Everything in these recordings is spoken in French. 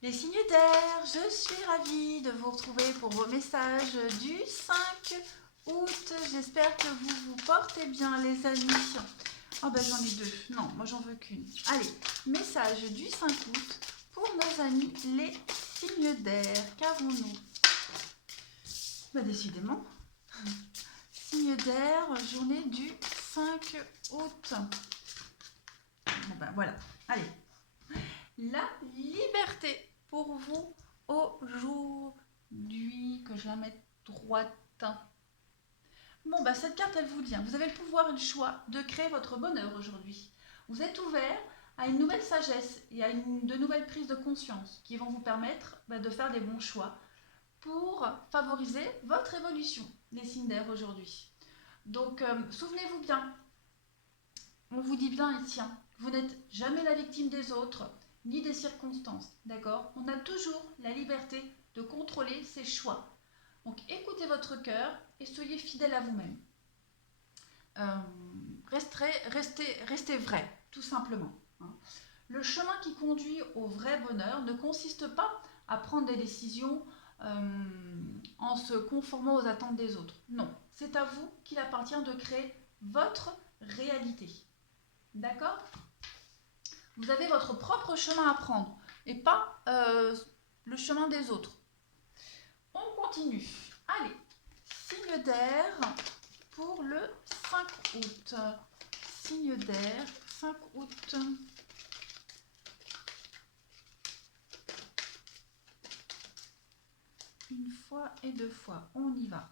Les signes d'air, je suis ravie de vous retrouver pour vos messages du 5 août. J'espère que vous vous portez bien les amis. Oh ben j'en ai deux, non, moi j'en veux qu'une. Allez, message du 5 août pour nos amis les signes d'air. Qu'avons-nous? Bah décidément, signe d'air, journée du 5 août. Bon ben voilà, allez. La liberté pour vous aujourd'hui, que je la mette droite. Bon, bah cette carte, elle vous dit, vous avez le pouvoir et le choix de créer votre bonheur aujourd'hui. Vous êtes ouvert à une nouvelle sagesse et à de nouvelles prises de conscience qui vont vous permettre de faire des bons choix pour favoriser votre évolution, les signes d'air aujourd'hui. Donc, souvenez-vous bien, on vous dit bien ici, vous n'êtes jamais la victime des autres, ni des circonstances, d'accord? On a toujours la liberté de contrôler ses choix. Donc écoutez votre cœur et soyez fidèle à vous-même. Restez vrai, tout simplement. Le chemin qui conduit au vrai bonheur ne consiste pas à prendre des décisions en se conformant aux attentes des autres. Non, c'est à vous qu'il appartient de créer votre réalité. D'accord? Vous avez votre propre chemin à prendre et pas le chemin des autres. On continue. Allez, signe d'air pour le 5 août. Signe d'air, 5 août. Une fois et deux fois, on y va.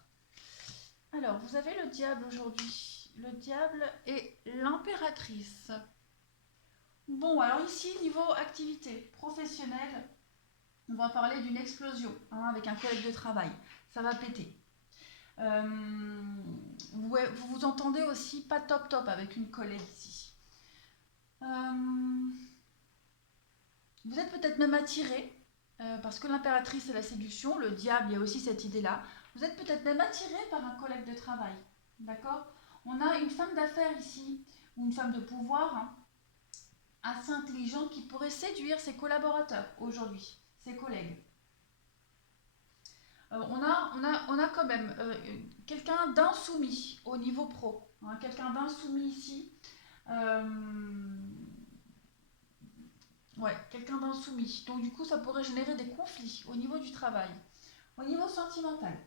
Alors, vous avez le diable aujourd'hui. Le diable et l'impératrice. Bon, alors ici, niveau activité professionnelle, on va parler d'une explosion avec un collègue de travail. Ça va péter. Vous entendez aussi pas top avec une collègue ici. Vous êtes peut-être même attiré, parce que l'impératrice c'est la séduction, le diable, il y a aussi cette idée-là. Vous êtes peut-être même attiré par un collègue de travail. D'accord? On a une femme d'affaires ici, ou une femme de pouvoir, assez intelligente qui pourrait séduire ses collaborateurs aujourd'hui, ses collègues. On a quand même quelqu'un d'insoumis au niveau pro. Quelqu'un d'insoumis ici. Ouais, quelqu'un d'insoumis. Donc du coup, ça pourrait générer des conflits au niveau du travail. Au niveau sentimental,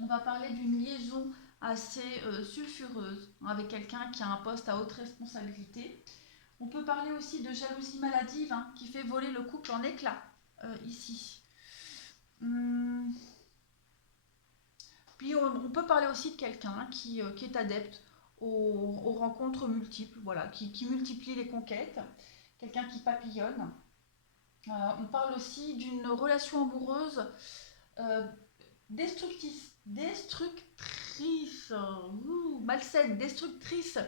on va parler d'une liaison assez sulfureuse avec quelqu'un qui a un poste à haute responsabilité. On peut parler aussi de jalousie maladive qui fait voler le couple en éclats ici. Puis on peut parler aussi de quelqu'un qui est adepte aux rencontres multiples, voilà, qui multiplie les conquêtes, quelqu'un qui papillonne. On parle aussi d'une relation amoureuse destructrice, malsaine, destructrice,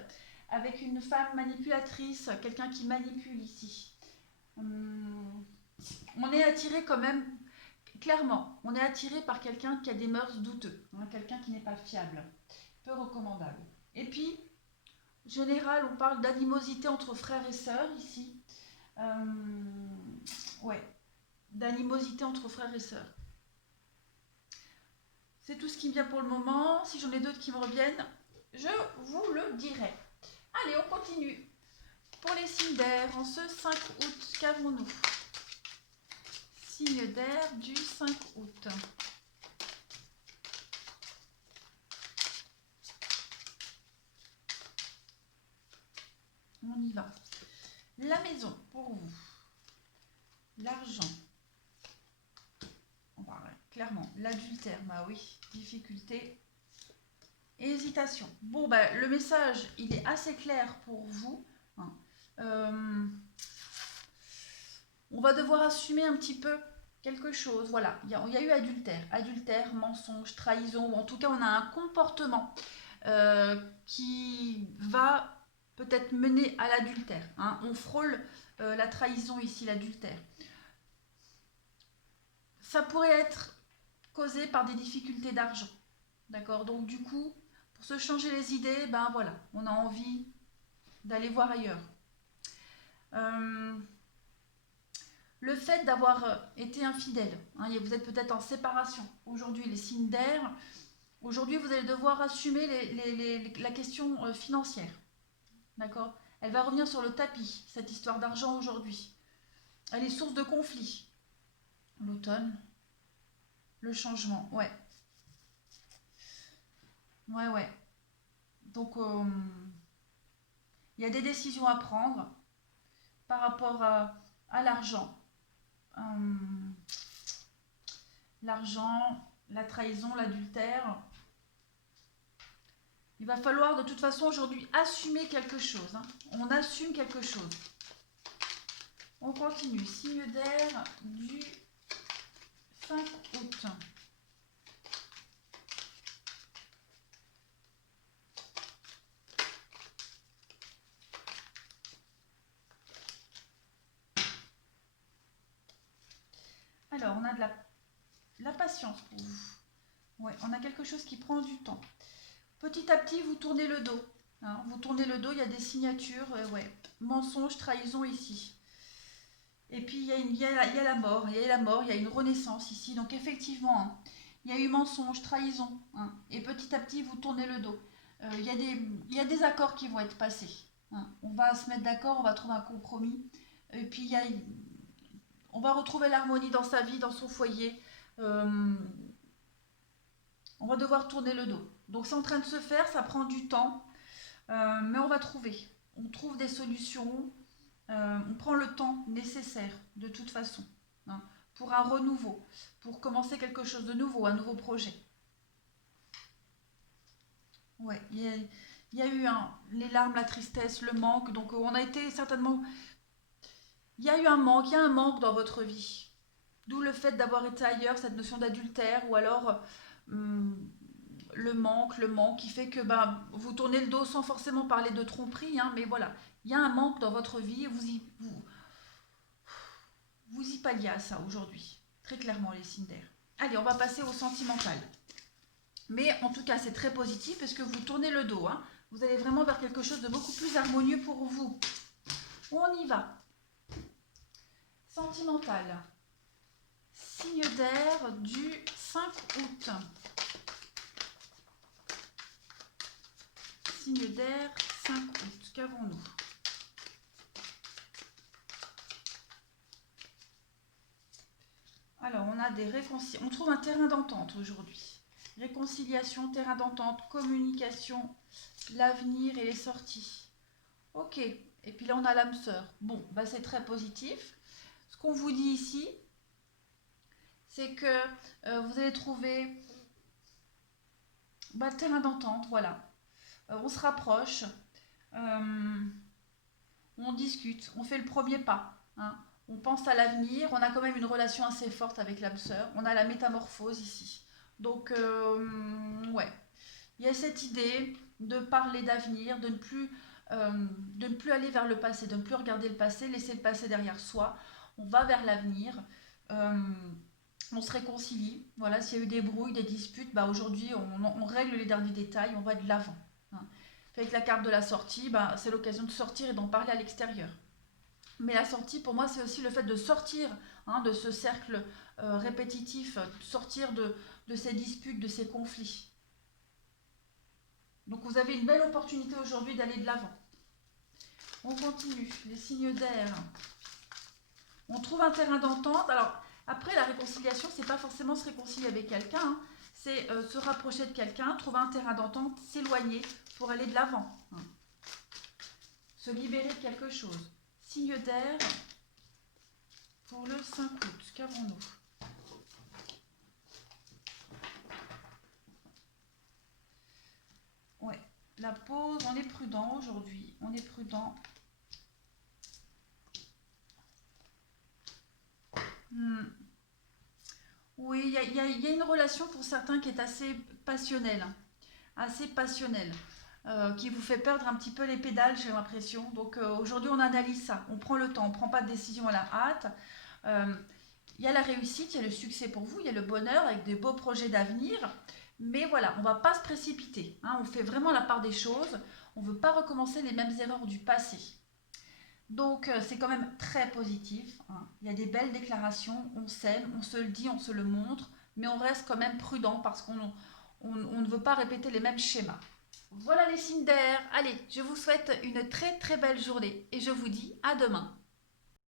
avec une femme manipulatrice, quelqu'un qui manipule ici. On est attiré quand même, clairement, on est attiré par quelqu'un qui a des mœurs douteux, quelqu'un qui n'est pas fiable, peu recommandable. Et puis, en général, on parle d'animosité entre frères et sœurs ici. Ouais, d'animosité entre frères et sœurs. C'est tout ce qui me vient pour le moment. Si j'en ai d'autres qui me reviennent, je vous le dirai. Allez, on continue. Pour les signes d'air, en ce 5 août, qu'avons-nous? Signe d'air du 5 août. On y va. La maison, pour vous. L'argent. On parle clairement. L'adultère, bah oui. Difficulté. Hésitation. Bon, bah, le message, il est assez clair pour vous. On va devoir assumer un petit peu quelque chose. Voilà, il y a eu adultère, mensonge, trahison, ou en tout cas, on a un comportement qui va peut-être mener à l'adultère. On frôle la trahison ici, l'adultère. Ça pourrait être causé par des difficultés d'argent. D'accord? Donc du coup, pour se changer les idées, ben voilà, on a envie d'aller voir ailleurs. le fait d'avoir été infidèle. Hein, vous êtes peut-être en séparation. Aujourd'hui, les signes d'air, aujourd'hui, vous allez devoir assumer la question financière. D'accord? Elle va revenir sur le tapis, cette histoire d'argent aujourd'hui. Elle est source de conflit. L'automne, le changement, ouais. Ouais, ouais. Donc, il y a des décisions à prendre par rapport à l'argent. L'argent, la trahison, l'adultère. Il va falloir de toute façon aujourd'hui assumer quelque chose. Hein. On assume quelque chose. On continue. Signe d'air du 5 août. Alors, on a de la patience pour vous. Ouais, on a quelque chose qui prend du temps. Petit à petit, vous tournez le dos. Hein, vous tournez le dos, il y a des signatures. Ouais. Mensonge, trahison ici. Et puis, il y a la mort. Il y a la mort, il y a une renaissance ici. Donc, effectivement, hein, il y a eu mensonge, trahison. Hein, et petit à petit, vous tournez le dos. Il y a des accords qui vont être passés. Hein. On va se mettre d'accord, on va trouver un compromis. Et puis, on va retrouver l'harmonie dans sa vie, dans son foyer. On va devoir tourner le dos. Donc c'est en train de se faire, ça prend du temps, mais on va trouver. On trouve des solutions, on prend le temps nécessaire de toute façon, hein, pour un renouveau, pour commencer quelque chose de nouveau, un nouveau projet. Ouais, il y a eu les larmes, la tristesse, le manque, donc on a été certainement... Il y a eu un manque, il y a un manque dans votre vie. D'où le fait d'avoir été ailleurs, cette notion d'adultère, ou alors le manque qui fait que vous tournez le dos sans forcément parler de tromperie, hein, mais voilà, il y a un manque dans votre vie et vous y palliez à ça aujourd'hui, très clairement les signes d'air. Allez, on va passer au sentimental. Mais en tout cas, c'est très positif parce que vous tournez le dos, hein. Vous allez vraiment vers quelque chose de beaucoup plus harmonieux pour vous. On y va. Sentimental. Signe d'air du 5 août. Signe d'air 5 août. Qu'avons-nous? Alors, on a des réconciliations. On trouve un terrain d'entente aujourd'hui. Réconciliation, terrain d'entente, communication, l'avenir et les sorties. Ok. Et puis là, on a l'âme sœur. Bon, c'est très positif. Ce qu'on vous dit ici, c'est que vous allez trouver le terrain d'entente, voilà. On se rapproche, on discute, on fait le premier pas. Hein. On pense à l'avenir, on a quand même une relation assez forte avec l'âme sœur, on a la métamorphose ici. Donc, ouais, il y a cette idée de parler d'avenir, de ne plus aller vers le passé, de ne plus regarder le passé, laisser le passé derrière soi. On va vers l'avenir. On se réconcilie. Voilà, s'il y a eu des brouilles, des disputes, aujourd'hui on règle les derniers détails, on va de l'avant. Hein. Avec la carte de la sortie, c'est l'occasion de sortir et d'en parler à l'extérieur. Mais la sortie, pour moi, c'est aussi le fait de sortir de ce cercle répétitif, sortir de ces disputes, de ces conflits. Donc vous avez une belle opportunité aujourd'hui d'aller de l'avant. On continue, les signes d'air. On trouve un terrain d'entente. Alors, après, la réconciliation, c'est pas forcément se réconcilier avec quelqu'un, hein. C'est se rapprocher de quelqu'un, trouver un terrain d'entente, s'éloigner pour aller de l'avant. Hein. Se libérer de quelque chose. Signe d'air pour le 5 août. Qu'avons-nous? Ouais, la pause, on est prudent aujourd'hui. On est prudent. Oui, il y a une relation pour certains qui est assez passionnelle. Assez passionnelle. Qui vous fait perdre un petit peu les pédales, j'ai l'impression. Donc aujourd'hui, on analyse ça. On prend le temps, on ne prend pas de décision à la hâte. Il y a la réussite, il y a le succès pour vous, il y a le bonheur avec des beaux projets d'avenir. Mais voilà, on ne va pas se précipiter. Hein, on fait vraiment la part des choses. On ne veut pas recommencer les mêmes erreurs du passé. Donc c'est quand même très positif, hein. Il y a des belles déclarations, on s'aime, on se le dit, on se le montre, mais on reste quand même prudent parce qu'on ne veut pas répéter les mêmes schémas. Voilà les signes d'air. Allez, je vous souhaite une très très belle journée et je vous dis à demain.